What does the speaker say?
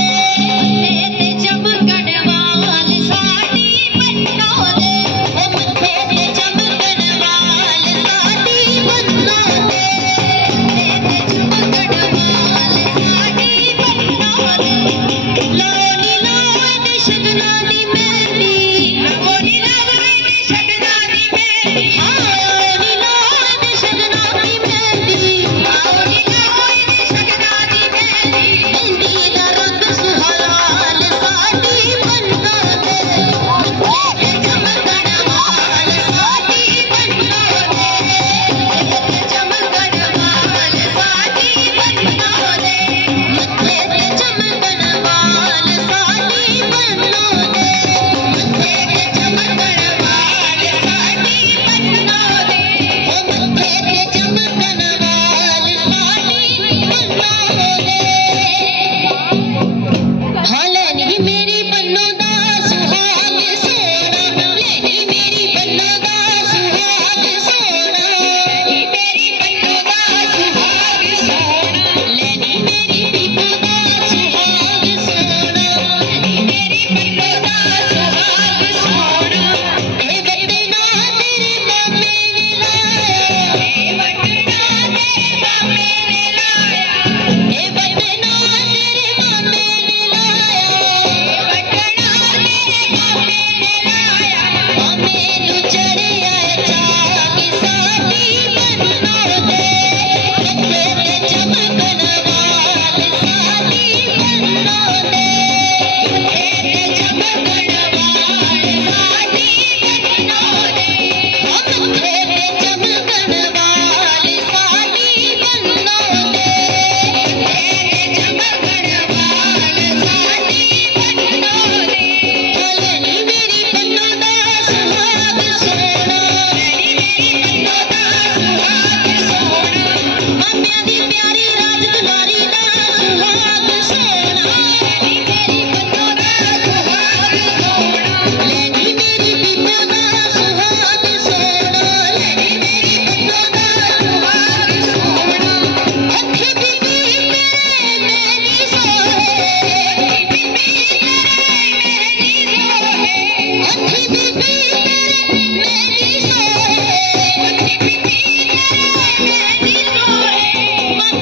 Hey, hey, hey.